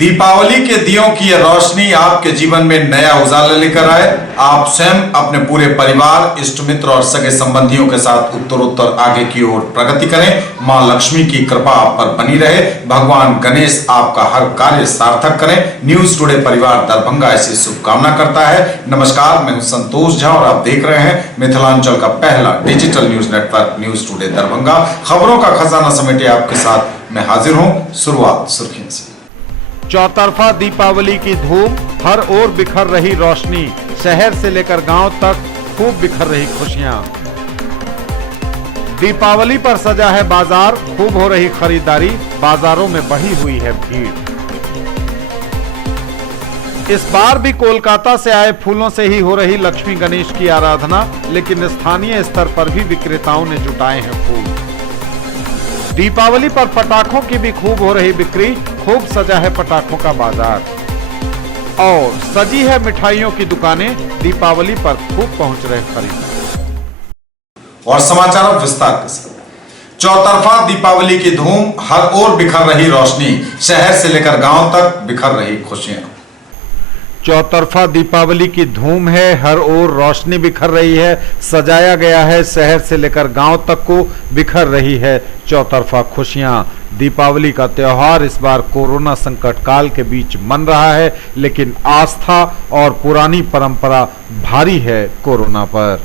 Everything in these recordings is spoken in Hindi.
दीपावली के दियों की यह रोशनी आपके जीवन में नया उजाला लेकर आए। आप स्वयं, अपने पूरे परिवार, इष्ट मित्र और सगे संबंधियों के साथ उत्तरोत्तर आगे की ओर प्रगति करें। मां लक्ष्मी की कृपा आप पर बनी रहे। भगवान गणेश आपका हर कार्य सार्थक करें। न्यूज टुडे परिवार दरभंगा ऐसी शुभकामना करता है। नमस्कार, मैं हूं संतोष झा और आप देख रहे हैं मिथिलांचल का पहला digital news network news today Darbhanga. खबरों का खजाना समेटे आपके साथ मैं हाजिर हूं। शुरुआत सुर्खियों से। चौतरफा दीपावली की धूम, हर ओर बिखर रही रोशनी, शहर से लेकर गांव तक खूब बिखर रही खुशियां। दीपावली पर सजा है बाजार, खूब हो रही खरीदारी, बाजारों में बढ़ी हुई है भीड़। इस बार भी कोलकाता से आए फूलों से ही हो रही लक्ष्मी गणेश की आराधना, लेकिन स्थानीय स्तर पर भी विक्रेताओं ने जुटाए हैं फूल। दीपावली पर पटाखों की भी खूब हो रही बिक्री, खूब सजा है पटाखों का बाजार और सजी है मिठाइयों की दुकानें। दीपावली पर खूब पहुंच रहे खरीदार। और समाचार अब विस्तार के साथ। चौतरफा दीपावली की धूम, हर ओर बिखर रही रोशनी, शहर से लेकर गांव तक बिखर रही खुशियां। चौतरफा दीपावली की धूम है, हर ओर रोशनी बिखर रही है, सजाया गया है, शहर से लेकर गांव तक को बिखर रही है चौतरफा खुशियां। दीपावली का त्योहार इस बार कोरोना संकट काल के बीच मन रहा है, लेकिन आस्था और पुरानी परंपरा भारी है कोरोना पर।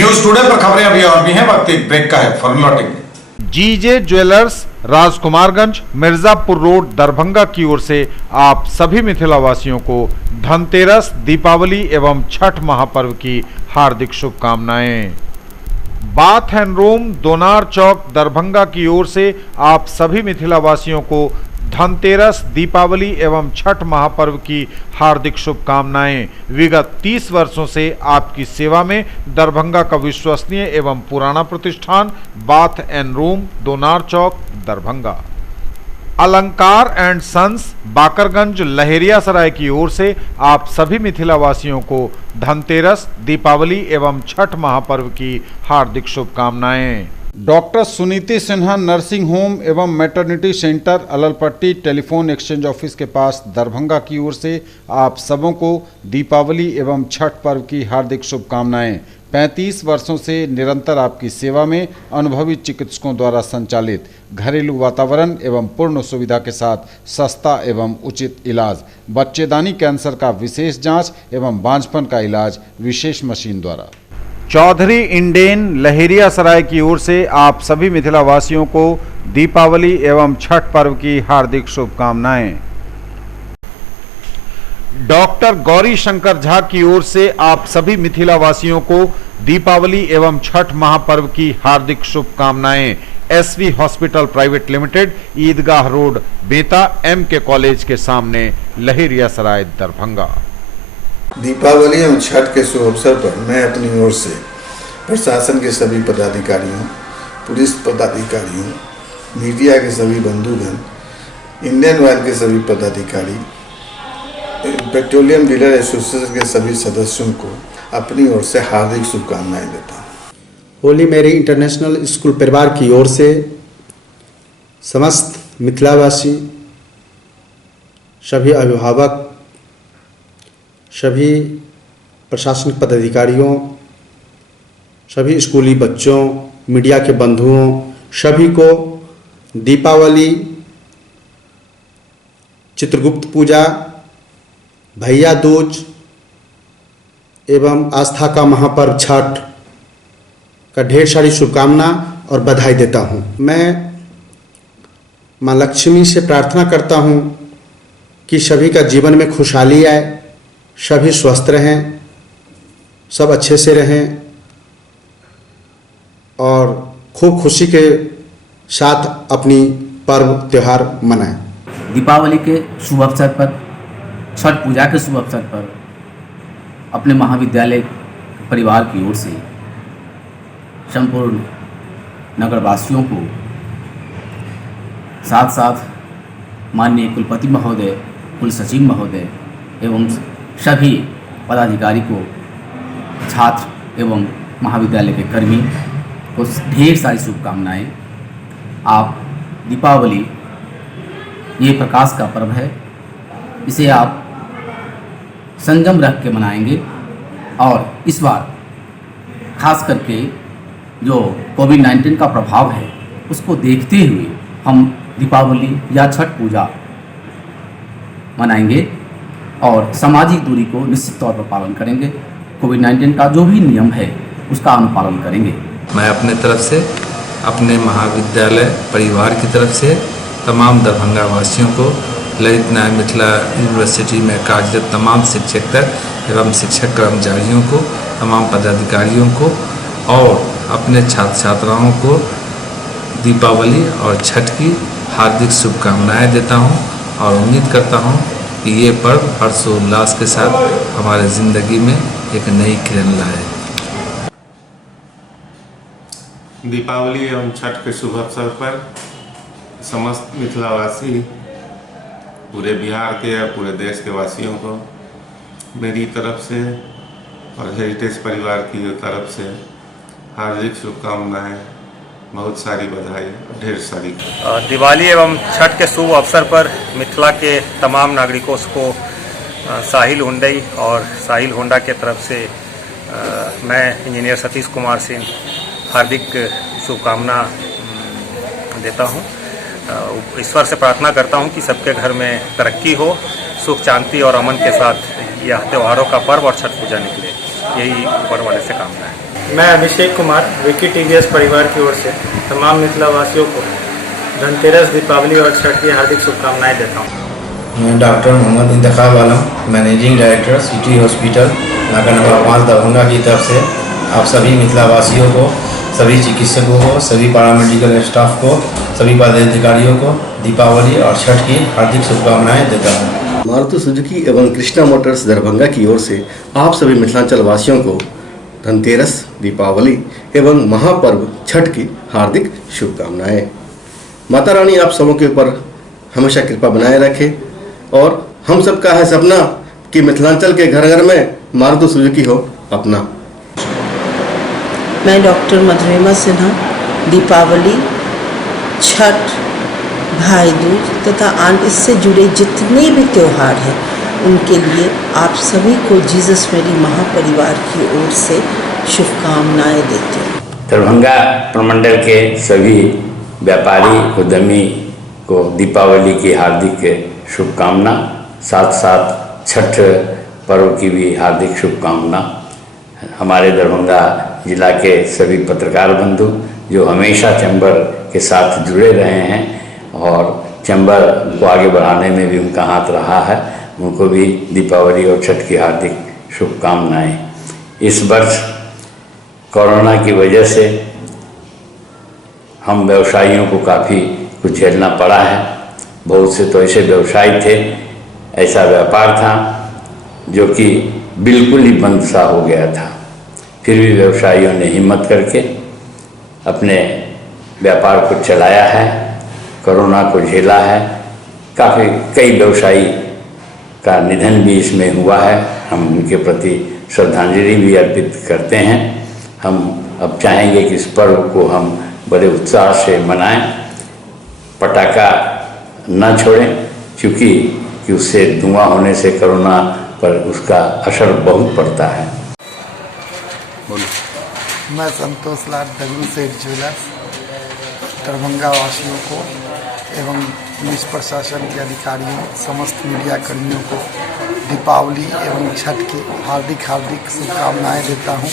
न्यूज टुडे पर खबरें अभी और भी हैं, वक्त एक ब्रेक का है, फौरन लौटेंगे। जीजे ज्वेलर्स, राजकुमारगंज, मिर्जापुर रोड, दरभंगा की ओर से आप सभी मिथिलावासियों को धनतेरस, दीपावली एवं छठ महापर्व की हार्दिक शुभकामनाएं। बाथ एंड रूम, दोनार चौक, दरभंगा की ओर से आप सभी मिथिलावासियों को धनतेरस, दीपावली एवं छठ महापर्व की हार्दिक शुभकामनाएं। विगत 30 वर्षों से आपकी सेवा में दरभंगा का विश्वसनीय एवं पुराना प्रतिष्ठान बाथ एंड रूम, दोनार चौक, दरभंगा। अलंकार एंड सन्स, बाकरगंज, लहेरियासराय की ओर से आप सभी मिथिलावासियों को धनतेरस, दीपावली एवं छठ महापर्व की हार्दिक शुभकामनाएं। Doctor Suniti Sinha nursing home एवं maternity centre, Allalpatti, telephone exchange office के पास, दरभंगा की ओर से आप सबों को दीपावली एवं छठ पर्व की हार्दिक शुभकामनाएं। 35 वर्षों से निरंतर आपकी सेवा में अनुभवी चिकित्सकों द्वारा संचालित घरेलू वातावरण एवं पूर्ण सुविधा के साथ सस्ता एवं उचित इलाज, बच्चेदानी कैंसर का विशेष जांच एवं बांझपन का इलाज विशेष मशीन द्वारा। चौधरी इंडेन, लहेरियासराय की ओर से आप सभी मिथिलावासियों को दीपावली एवं छठ पर्व की हार्दिक शुभकामनाएं। डॉक्टर गौरी शंकर झा की ओर से आप सभी मिथिलावासियों को दीपावली एवं छठ महापर्व की हार्दिक शुभकामनाएं। एसवी हॉस्पिटल प्राइवेट लिमिटेड, ईदगाह रोड, बेता, एमके कॉलेज के सामने, लहेरियासराय, दरभंगा। दीपावली एवं छठ के शुभ अवसर पर मैं अपनी ओर से प्रशासन के सभी पदाधिकारियों, पुलिस पदाधिकारियों, मीडिया के सभी बंधुगण, इंडियन ऑयल के सभी पदाधिकारी, पेट्रोलियम डीलर एसोसिएशन के सभी सदस्यों को अपनी ओर से हार्दिक शुभकामनाएं देता हूँ। होली मेरी इंटरनेशनल स्कूल परिवार की ओर से समस्त मिथिलावासी, सभी अभिभावक, सभी प्रशासनिक पदाधिकारियों, सभी स्कूली बच्चों, मीडिया के बंधुओं, सभी को दीपावली, चित्रगुप्त पूजा, भैया दूज एवं आस्था का महापर्व छठ का ढेर सारी शुभकामना और बधाई देता हूँ। मैं माँ लक्ष्मी से प्रार्थना करता हूँ कि सभी का जीवन में खुशहाली आए, सभी स्वस्थ रहें, सब अच्छे से रहें और खूब खुशी के साथ अपनी पर्व त्यौहार मनाएं। दीपावली के शुभ अवसर पर, छठ पूजा के शुभ अवसर पर अपने महाविद्यालय परिवार की ओर से संपूर्ण नगरवासियों को, साथ साथ माननीय कुलपति महोदय, कुल सचिव महोदय एवं सभी पदाधिकारी को, छात्र एवं महाविद्यालय के कर्मी को ढेर सारी शुभकामनाएं। आप दीपावली, ये प्रकाश का पर्व है, इसे आप संयम रख के मनाएंगे और इस बार खास करके जो कोविड-19 का प्रभाव है उसको देखते हुए हम दीपावली या छठ पूजा मनाएंगे और सामाजिक दूरी को निश्चित तौर पर पालन करेंगे। कोविड-19 का जो भी नियम है उसका अनुपालन करेंगे। मैं अपने तरफ से, अपने महाविद्यालय परिवार की तरफ से तमाम दरभंगा वासियों को, ललित नारायण मिथिला यूनिवर्सिटी में कार्यरत तमाम शिक्षक एवं शिक्षक कर्मचारियों को, तमाम पदाधिकारियों को और अपने छात्र छात्राओं को दीपावली और छठ की हार्दिक शुभकामनाएं देता हूं और उम्मीद करता हूं कि ये पर्व हर्षोल्लास के साथ हमारे ज़िंदगी में एक नई किरण लाए। दीपावली एवं छठ के शुभ अवसर पर समस्त मिथिलावासी, पूरे बिहार के और पूरे देश के वासियों को मेरी तरफ से और हेरिटेज परिवार की तरफ से हार्दिक शुभकामनाएं, बहुत सारी बधाई, ढेर सारी। दिवाली एवं छठ के शुभ अवसर पर मिथिला के तमाम नागरिकों को साहिल हुंडई और साहिल होंडा के तरफ से मैं इंजीनियर सतीश कुमार सिंह हार्दिक शुभकामना देता हूं। ईश्वर से प्रार्थना करता हूं कि सबके घर में तरक्की हो, सुख शांति और अमन के साथ यह त्योहारों का पर्व और छठ पूजा निकले। यही ऊपर वाले से कामना है। मैं अभिषेक कुमार विकी टीवीएस परिवार की ओर से तमाम मिथिला वासियों को धनतेरस, दीपावली और छठ की हार्दिक शुभकामनाएं देता हूँ। मैं डॉक्टर मोहम्मद इंतखाब आलम, मैनेजिंग डायरेक्टर सिटी हॉस्पिटल नाका नंबर 5 दरभंगा की तरफ से आप सभी मिथिला वासियों को, सभी चिकित्सकों को, सभी पैरामेडिकल स्टाफ को, सभी पदाधिकारियों को दीपावली और छठ की हार्दिक शुभकामनाएं देता हूँ। मारुति सुजुकी एवं कृष्णा मोटर्स दरभंगा की ओर से आप सभी मिथिलांचल वासियों को धनतेरस, दीपावली एवं महापर्व छठ की हार्दिक शुभकामनाएं। माता रानी आप सबों के ऊपर हमेशा कृपा बनाए रखे और हम सबका है सपना कि मिथिलांचल के घर घर में मारुति सुजुकी हो अपना। मैं डॉक्टर मधुरिमा सिन्हा दीपावली, छठ, भाई दूज तथा इससे जुड़े जितने भी त्यौहार हैं उनके लिए आप सभी को जीसस मेरी महापरिवार की ओर से शुभकामनाएं देते हैं। दरभंगा प्रमंडल के सभी व्यापारी उद्यमी को दीपावली की हार्दिक शुभकामना, साथ साथ छठ पर्व की भी हार्दिक शुभकामना। हमारे दरभंगा जिला के सभी पत्रकार बंधु जो हमेशा चैम्बर के साथ जुड़े रहे हैं और चैम्बर को आगे बढ़ाने में भी उनका हाथ रहा है, उनको भी दीपावली और छठ की हार्दिक शुभकामनाएं। इस वर्ष कोरोना की वजह से हम व्यवसायियों को काफ़ी कुछ झेलना पड़ा है। बहुत से तो ऐसे व्यवसायी थे, ऐसा व्यापार था जो कि बिल्कुल ही बंद सा हो गया था। फिर भी व्यवसायियों ने हिम्मत करके अपने व्यापार को चलाया है, कोरोना को झेला है। कई व्यवसायी का निधन भी इसमें हुआ है। हम उनके प्रति श्रद्धांजलि भी अर्पित करते हैं। हम अब चाहेंगे कि इस पर्व को हम बड़े उत्साह से मनाएं, पटाखा न छोड़ें, क्योंकि उससे धुआं होने से कोरोना पर उसका असर बहुत पड़ता है। मैं संतोष लाल डगरू सेठ ज्वेलर्स दरभंगा वासियों को एवं पुलिस प्रशासन के अधिकारियों, समस्त मीडिया कर्मियों को दीपावली एवं छठ की हार्दिक शुभकामनाएं देता हूं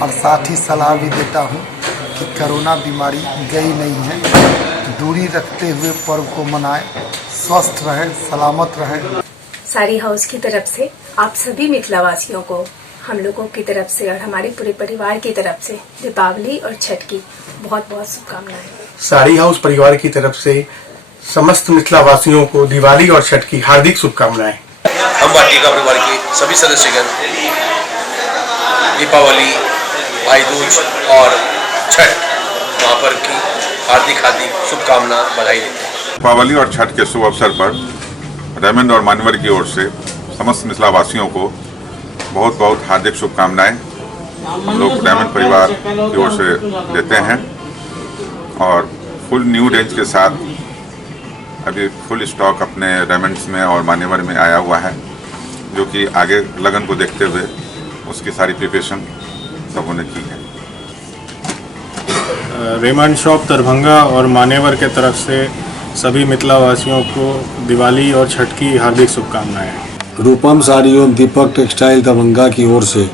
और साथ ही सलाह भी देता हूं कि कोरोना बीमारी गई नहीं है, दूरी रखते हुए पर्व को मनाएं, स्वस्थ रहें, सलामत रहें। साड़ी हाउस की तरफ से आप सभी मिथिलावासियों को हम लोगों की तरफ से और हमारे पूरे परिवार की तरफ से दीपावली और छठ की बहुत बहुत शुभकामनाएं। साड़ी हाउस परिवार की तरफ से समस्त मिथिलावासियों को दिवाली और छठ की हार्दिक शुभकामनाएं। हम वाटिका परिवार के सभी सदस्यगण दीपावली, भाई दूज और छठ महापर्व की हार्दिक शुभकामना बधाई देते हैं। दीपावली और छठ के शुभ अवसर पर रेमंड और मानवर की ओर से समस्त मिथिलावासियों को बहुत बहुत हार्दिक शुभकामनाएं हम लोग रेमंड परिवार की ओर से देते हैं और फुल न्यू रेंज के साथ अभी फुल स्टॉक अपने रेमंड्स में और मान्यवर में आया हुआ है, जो कि आगे लगन को देखते हुए उसकी सारी प्रिपरेशन सबों ने की है। रेमंड शॉप दरभंगा और मान्यवर के तरफ से सभी मिथिला वासियों को दिवाली और छठ की हार्दिक शुभकामनाएं। रूपम साड़ी एवं दीपक टेक्सटाइल दरभंगा की ओर से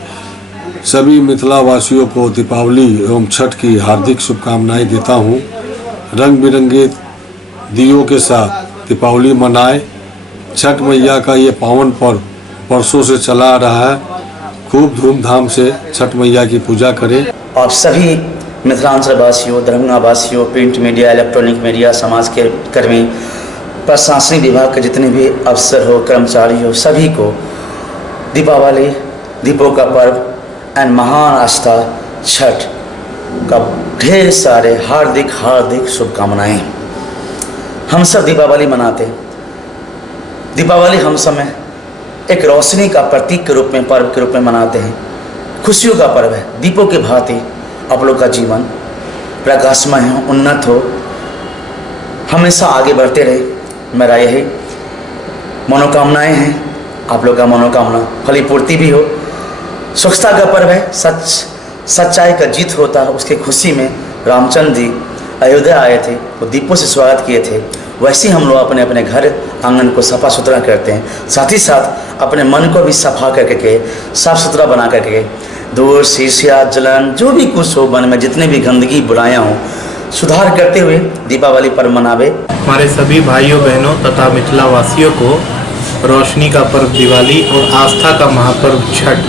सभी मिथिला वासियों को दीपावली एवं छठ की हार्दिक शुभकामनाएं देता हूं। रंग बिरंगे दियों के साथ दीपावली मनाएं। छठ मैया का ये पावन पर्व वर्षों से चला आ रहा है, खूब धूमधाम से छठ मैया की पूजा करें। आप सभी मिथिलांचल वासियों, दरभंगा वासियों, प्रिंट मीडिया, इलेक्ट्रॉनिक मीडिया, समाज के कर्मी, प्रशासनिक विभाग के जितने भी अफसर हो, कर्मचारी हो, सभी को दीपावली, दीपों का पर्व एंड महान आस्था छठ का ढेर सारे हार्दिक शुभकामनाएं। हम सब दीपावली मनाते हैं। दीपावली हम समय एक रोशनी का प्रतीक के रूप में, पर्व के रूप में मनाते हैं। खुशियों का पर्व है। दीपों की भांति आप लोग का जीवन प्रकाशमय हो, उन्नत हो, हमेशा आगे बढ़ते रहे, मेरा यही मनोकामनाएं हैं। आप लोग का मनोकामना फलीपूर्ति भी हो। स्वच्छता का पर्व है। सच्चाई का जीत होता है। उसकी खुशी में रामचंद्र जी अयोध्या आए थे, वो दीपों से स्वागत किए थे। वैसे ही हम लोग अपने अपने घर आंगन को सफा सुथरा करते हैं, साथ ही साथ अपने मन को भी सफा करके, साफ सुथरा बना करके दोष, ईर्ष्या, जलन, जो भी कुछ हो मन में, जितने भी गंदगी बुराइयां हों, सुधार करते हुए दीपावली पर्व मनावे। हमारे सभी भाइयों बहनों तथा मिथिला वासियों को रोशनी का पर्व दिवाली और आस्था का महापर्व छठ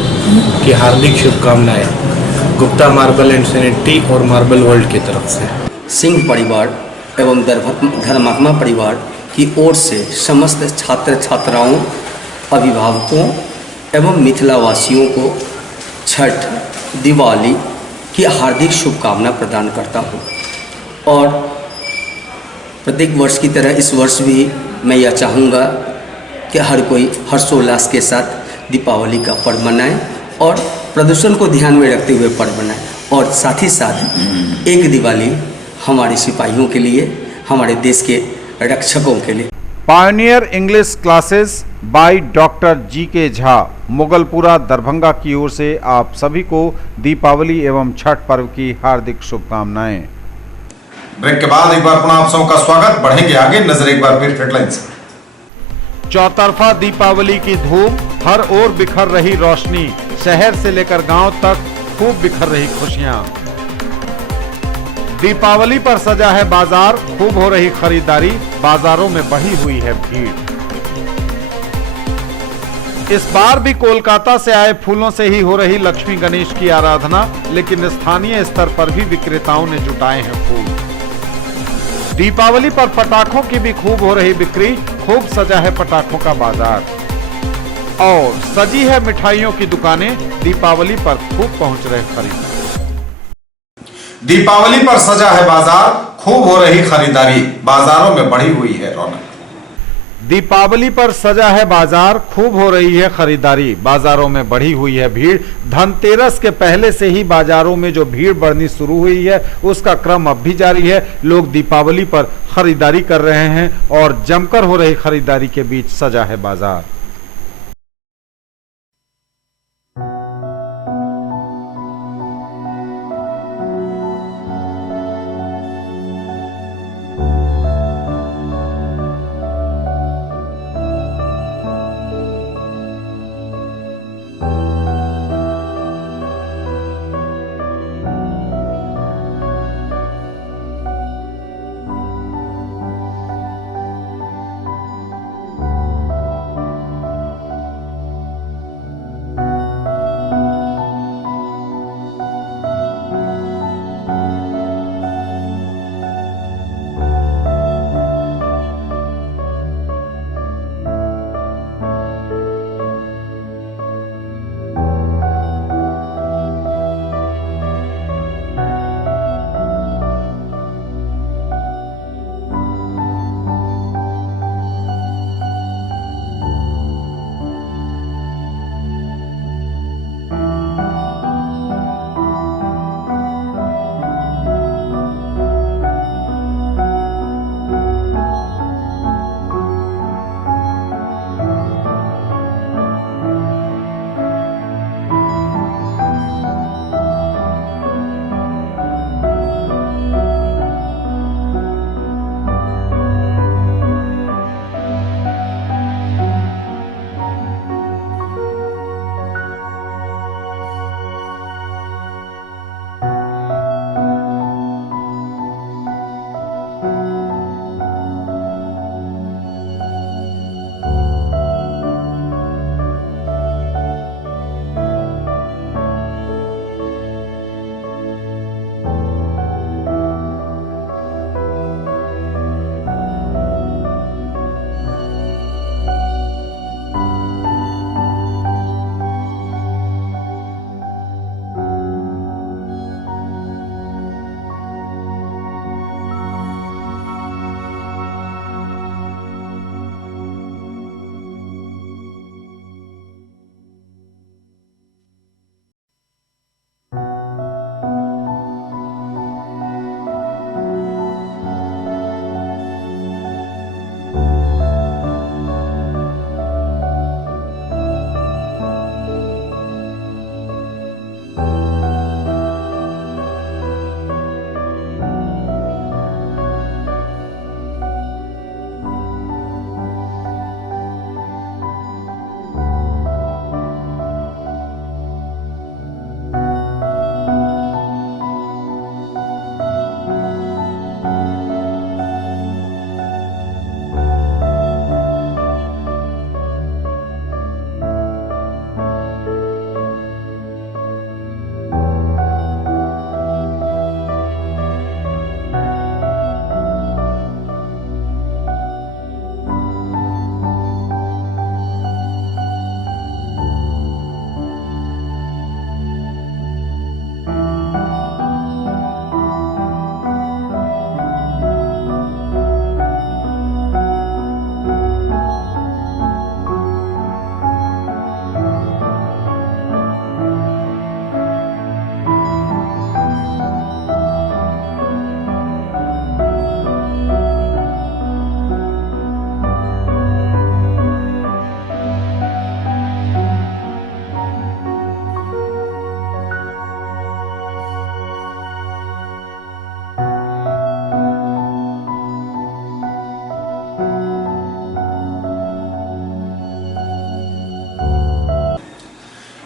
की हार्दिक शुभकामनाएं गुप्ता मार्बल एंड सैनिटरी और मार्बल वर्ल्ड की तरफ से। सिंह परिवार एवं धर्मात्मा परिवार की ओर से समस्त छात्र छात्राओं, अभिभावकों एवं मिथिला वासियों को छठ दिवाली की हार्दिक शुभकामना प्रदान करता हूँ। और प्रत्येक वर्ष की तरह इस वर्ष भी मैं यह चाहूँगा कि हर कोई हर्षोल्लास के साथ दीपावली का पर्व मनाएं और प्रदूषण को ध्यान में रखते हुए पर्व मनाएं। और साथ ही साथ एक दिवाली हमारे सिपाहियों के लिए, हमारे देश के रक्षकों के लिए। Pioneer English classes by doctor GK. Jha, Mughalpura, Darbhanga की ओर से आप सभी को दीपावली एवं छठ पर्व की हार्दिक शुभकामनाएं। ब्रेक के बाद एक बार पुनः आप सबका स्वागत। बढ़ेंगे आगे, नजर एक बार फिर हेडलाइंस। चौतरफा दीपावली की धूम, हर ओर बिखर रही रोशनी, शहर से लेकर गांव तक खूब बिखर रही खुशियां। दीपावली पर सजा है बाजार, खूब हो रही खरीदारी, बाजारों में बढ़ी हुई है भीड़। इस बार भी कोलकाता से आए फूलों से ही हो रही लक्ष्मी गणेश की आराधना, लेकिन स्थानीय स्तर पर भी विक्रेताओं ने जुटाए हैं फूल। दीपावली पर पटाखों की भी खूब हो रही बिक्री, खूब सजा है पटाखों का बाजार और सजी है मिठाइयों की दुकानें, दीपावली पर खूब पहुंच रहे खरीदार। दीपावली पर सजा है बाजार, खूब हो रही खरीदारी, बाजारों में बढ़ी हुई है रौनक। दीपावली पर सजा है बाजार, खूब हो रही है खरीदारी, बाजारों में बढ़ी हुई है भीड़। धनतेरस के पहले से ही बाजारों में जो भीड़ बढ़नी शुरू हुई है, उसका क्रम अब भी जारी है। लोग दीपावली पर खरीदारी कर रहे हैं और जमकर हो रही खरीदारी के बीच सजा है बाजार।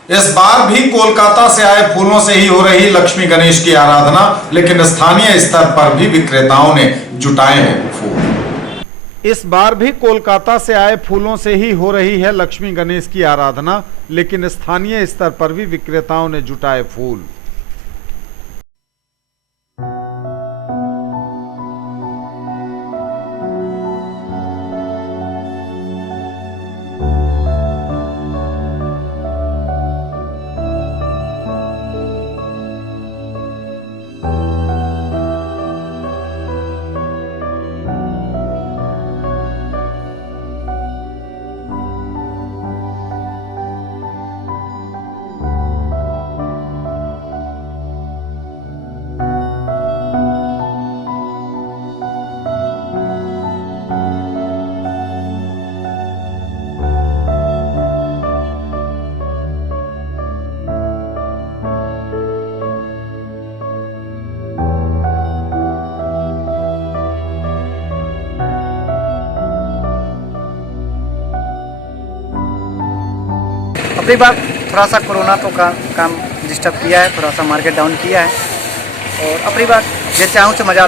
इस बार भी कोलकाता से आए फूलों से ही हो रही लक्ष्मी गणेश की आराधना, लेकिन स्थानीय स्तर पर भी विक्रेताओं ने जुटाए हैं फूल। इस बार भी कोलकाता से आए फूलों से ही हो रही है लक्ष्मी गणेश की आराधना, लेकिन स्थानीय स्तर पर भी विक्रेताओं ने जुटाए फूल। अपनी बार थोड़ा सा कोरोना तो काम डिस्टर्ब किया है, थोड़ा सा मार्केट डाउन किया है। और अपनी बार जो चाहूँ से मज़ा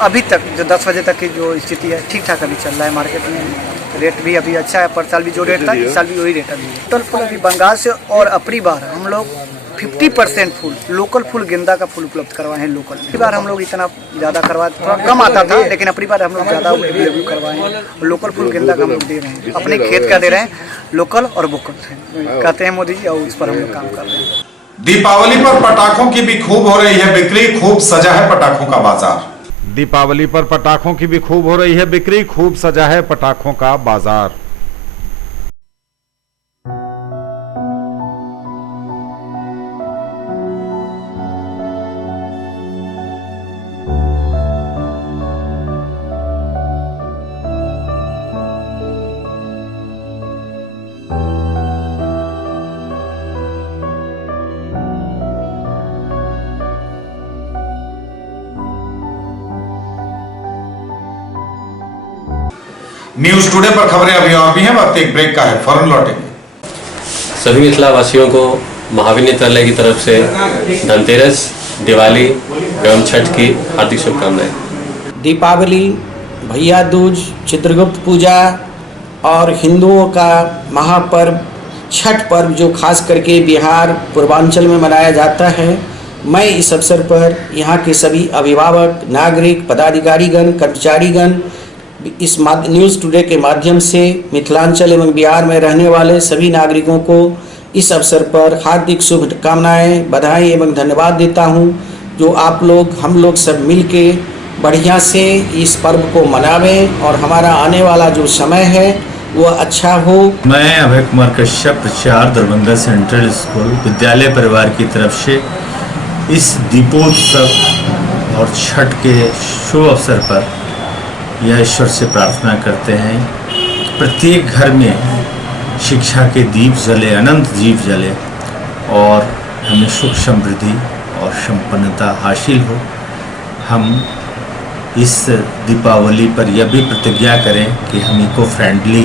अभी तक जो 10 बजे तक की जो स्थिति है ठीक ठाक अभी चल रहा है मार्केट में। रेट भी अभी अच्छा है, पर साल भी जो रेट था इस साल भी वही रेट अभी है। टोटल फूल अभी बंगाल से और अपनी बार हम लोग 50% फूल लोकल फूल गेंदा का फूल उपलब्ध करवाए हैं लोकल में। बार हम लोग इतना ज़्यादा करवाए, थोड़ा कम आता था, लेकिन अपनी बार हम लोग ज़्यादा डिलीवरी करवाए हैं। लोकल फूल गेंदा का हम लोग दे रहे हैं, अपने खेत का दे रहे हैं, लोकल और वोकल कहते हैं मोदी जी, और उस पर हम लोग काम कर रहे हैं। दीपावली पर पटाखों की भी खूब हो रही है बिक्री, खूब सजा है पटाखों का बाजार। दीपावली पर पटाखों की भी खूब हो रही है बिक्री, खूब सजा है पटाखों का बाजार। न्यूज टुडे पर खबरें अभी और भी हैं, वक्त एक ब्रेक का है, फौरन लौटेंगे। सभी मिथिला वासियों को महावीर नेत्रालय की तरफ से धनतेरस, दिवाली एवं छठ की हार्दिक शुभकामनाएं। दीपावली, भैया दूज, चित्रगुप्त पूजा और हिंदुओं का महापर्व छठ पर्व जो खास करके बिहार पूर्वांचल में मनाया जाता है, मैं इस अवसर पर यहाँ के सभी अभिभावक, नागरिक, पदाधिकारीगण, कर्मचारीगण इस न्यूज़ टुडे के माध्यम से मिथिलांचल एवं बिहार में रहने वाले सभी नागरिकों को इस अवसर पर हार्दिक शुभकामनाएं, बधाई एवं धन्यवाद देता हूं, जो आप लोग हम लोग सब मिलके बढ़िया से इस पर्व को मनावें और हमारा आने वाला जो समय है वो अच्छा हो। मैं अभय कुमार कश्यप, प्रचार दरभंगा सेंट्रल स्कूल विद्यालय परिवार की तरफ से इस दीपोत्सव और छठ के शुभ अवसर पर यह ईश्वर से प्रार्थना करते हैं प्रत्येक घर में शिक्षा के दीप जले, अनंत दीप जले और हमें सुख समृद्धि और संपन्नता हासिल हो। हम इस दीपावली पर यह भी प्रतिज्ञा करें कि हम इको फ्रेंडली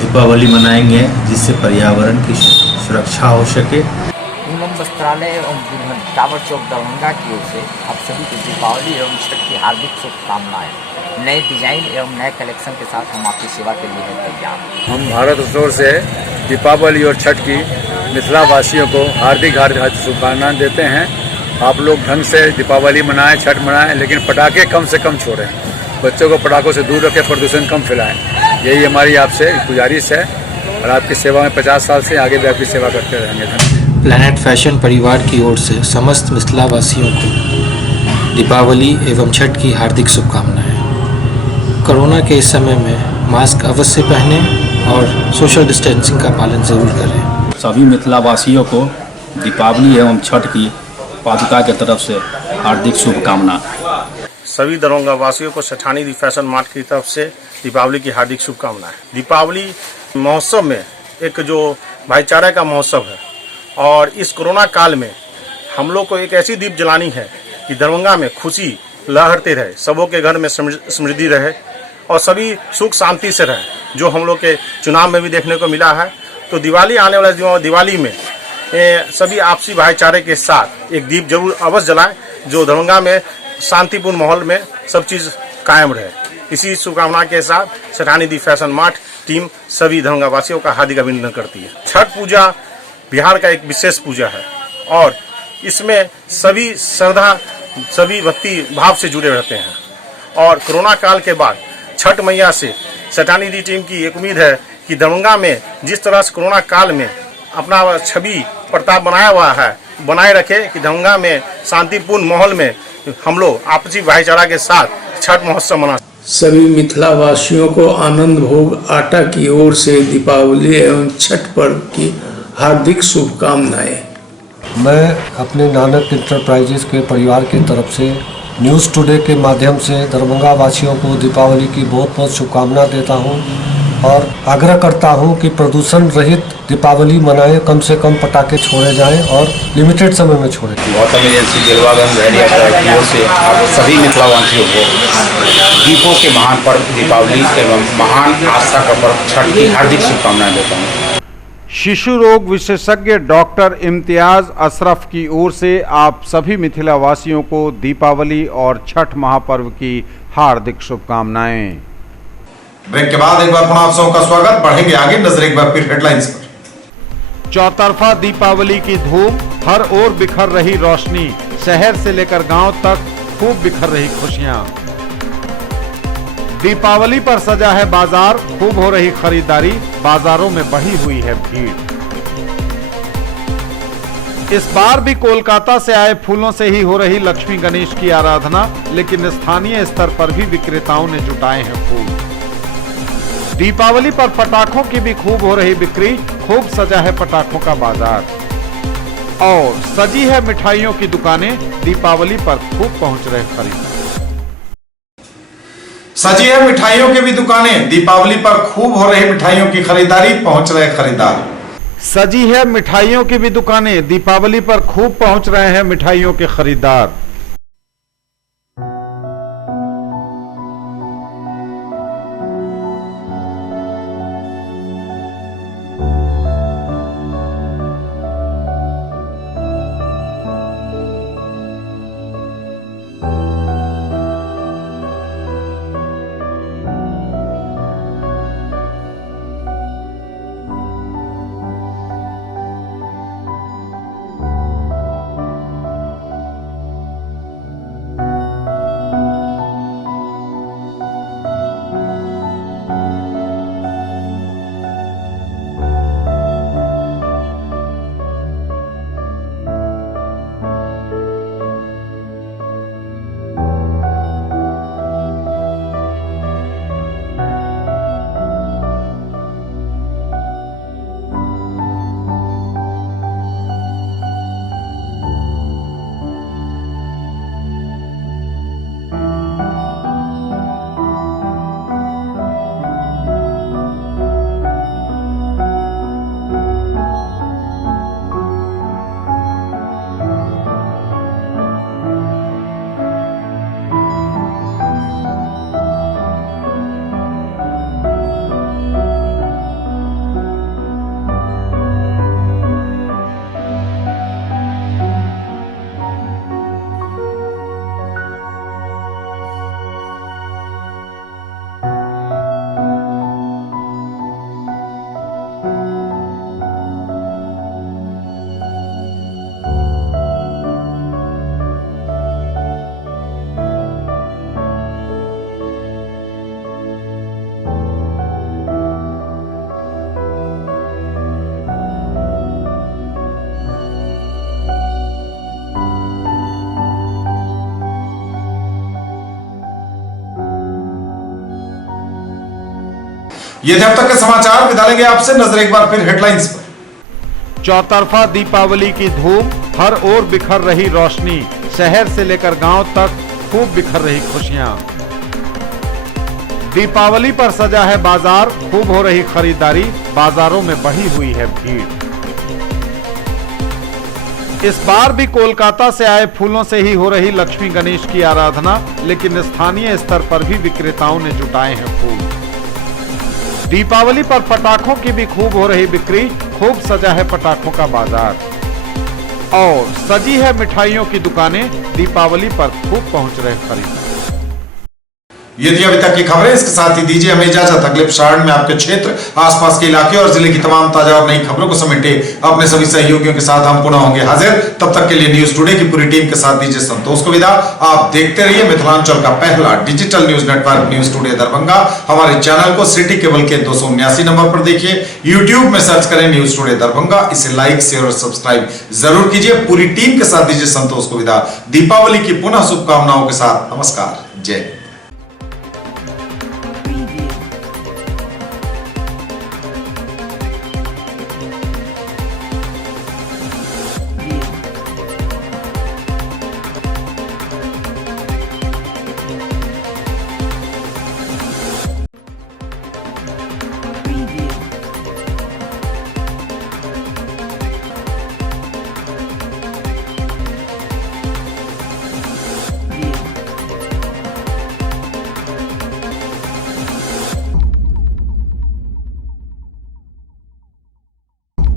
दीपावली मनाएंगे, जिससे पर्यावरण की सुरक्षा हो सके। पूनम वस्त्रालय एवं टावर चौक दरभंगा की ओर से आप सभी को दीपावली एवं छठ की हार्दिक शुभकामनाएं। नए डिजाइन एवं नए कलेक्शन के साथ हम आपकी सेवा के लिए तैयार हैं। हम भारत स्टोर से दीपावली और छठ की मिथिला वासियों को हार्दिक शुभकामनाएं देते हैं। आप लोग ढंग से दीपावली मनाएं, छठ मनाएं, लेकिन पटाखे कम से कम छोड़ें। बच्चों को पटाखों से दूर रखें, प्रदूषण कम फैलाएं। यही हमारी आपसे गुजारिश है और आपकी सेवा में 50 साल से आगे भी आपकी सेवा करते रहेंगे। प्लैनेट फैशन परिवार की ओर से समस्त मिथिला वासियों को दीपावली एवं छठ की हार्दिक शुभकामनाएं। कोरोना के इस समय में मास्क अवश्य पहने और सोशल डिस्टेंसिंग का पालन जरूर करें। सभी मिथिला वासियों को दीपावली एवं छठ की पादुका की तरफ से हार्दिक शुभकामना। सभी दरभंगा वासियों को सेठानी दी फैशन मार्ट की तरफ से दीपावली की हार्दिक शुभकामनाएं। दीपावली महोत्सव में एक जो भाईचारा का महोत्सव है और इस कोरोना काल में हम लोग को एक ऐसी दीप जलानी है कि दरभंगा में खुशी लहरते रहे, सबों के घर में समृद्धि रहे और सभी सुख शांति से रहे, जो हम लोग के चुनाव में भी देखने को मिला है। तो दिवाली आने वाले दिवाली में सभी आपसी भाईचारे के साथ एक दीप जरूर अवश्य जलाएं, जो दरभंगा में शांतिपूर्ण माहौल में सब चीज़ कायम रहे। इसी शुभकामना के साथ सेठानी दी फैशन मार्ट टीम सभी दरभंगा वासियों का हार्दिक अभिनंदन करती है। छठ पूजा बिहार का एक विशेष पूजा है और इसमें सभी श्रद्धा, सभी भक्ति भाव से जुड़े रहते हैं और कोरोना काल के बाद छठ मैया से सेठानी दी टीम की एक उम्मीद है कि दरभंगा में जिस तरह से कोरोना काल में अपना छवि प्रताप बनाए रखे कि दरभंगा में शांतिपूर्ण माहौल में हम लोग आपसी भाईचारा के साथ छठ महोत्सव मना। सभी मिथिला वासियों को आनंद भोग आटा की ओर से दीपावली एवं छठ पर्व की हार्दिक शुभकामनाएं। मैं अपने नानक इंटरप्राइजेज के परिवार की तरफ से न्यूज़ टुडे के माध्यम से दरभंगा वासियों को दीपावली की बहुत बहुत शुभकामना देता हूं और आग्रह करता हूं कि प्रदूषण रहित दीपावली मनाएं, कम से कम पटाखे छोड़े जाएं और लिमिटेड समय में छोड़ें। गौतम एजेंसी दिलवागंज की ओर से आप सभी मिथिलावासियों को दीपों के महान पर्व दीपावली एवं महान आस्था का पर्व छठ की हार्दिक शुभकामनाएं देता हूँ। शिशु रोग विशेषज्ञ डॉक्टर इम्तियाज अशरफ की ओर से आप सभी मिथिला वासियों को दीपावली और छठ महापर्व की हार्दिक शुभकामनाएं। ब्रेक के बाद एक बार पुनः आप सबका स्वागत। बढ़ेंगे आगे, नजर एक बार फिर हेडलाइंस पर। चौतरफा दीपावली की धूम, हर ओर बिखर रही रोशनी, शहर से लेकर गांव तक खूब बिखर रही खुशियां। दीपावली पर सजा है बाजार, खूब हो रही खरीदारी, बाजारों में बढ़ी हुई है भीड़। इस बार भी कोलकाता से आए फूलों से ही हो रही लक्ष्मी गणेश की आराधना, लेकिन स्थानीय स्तर पर भी विक्रेताओं ने जुटाए हैं फूल। दीपावली पर पटाखों की भी खूब हो रही बिक्री, खूब सजा है पटाखों का बाजार और सजी है मिठाइयों की दुकानें, दीपावली पर खूब पहुंच रहे खरीदार। सजी है मिठाइयों की भी दुकानें, दीपावली पर खूब हो रही मिठाइयों की खरीदारी, पहुंच रहे खरीदार। सजी है मिठाइयों की भी दुकानें, दीपावली पर खूब पहुंच रहे हैं मिठाइयों के खरीदार। ये थे अब तक के समाचार। विदा लेंगे आपसे, नजर एक बार फिर हेडलाइंस पर। चौतरफा दीपावली की धूम, हर ओर बिखर रही रोशनी, शहर से लेकर गांव तक खूब बिखर रही खुशियां। दीपावली पर सजा है बाजार, खूब हो रही खरीदारी, बाजारों में बढ़ी हुई है भीड़। इस बार भी कोलकाता से आए फूलों से ही हो रही लक्ष्मी गणेश की आराधना, लेकिन स्थानीय स्तर पर भी विक्रेताओं ने जुटाए हैं फूल। दीपावली पर पटाखों की भी खूब हो रही बिक्री, खूब सजा है पटाखों का बाजार। और सजी है मिठाइयों की दुकानें, दीपावली पर खूब पहुंच रहे खरीदार। ये थी अभी तक की खबरें। इसके साथ ही दीजिए हमें इजाजत। अगले प्रसारण में आपके क्षेत्र, आसपास के इलाके और जिले की तमाम ताजा और नई खबरों को समेटे अपने सभी सहयोगियों के साथ हम पुनः होंगे हाजिर। तब तक के लिए न्यूज टुडे की पूरी टीम के साथ दीजिए संतोष को विदा। आप देखते रहिए मिथिलांचल का पहला digital news network news today Darbhanga. हमारे चैनल को सिटी केबल के 279 नंबर पर देखिए। यूट्यूब में सर्च करें न्यूज टुडे दरभंगा। इसे लाइक, शेयर और सब्सक्राइब जरूर कीजिए। पूरी टीम के साथ दीजिए संतोष को विदा। दीपावली की पुनः शुभकामनाओं के साथ नमस्कार। जय।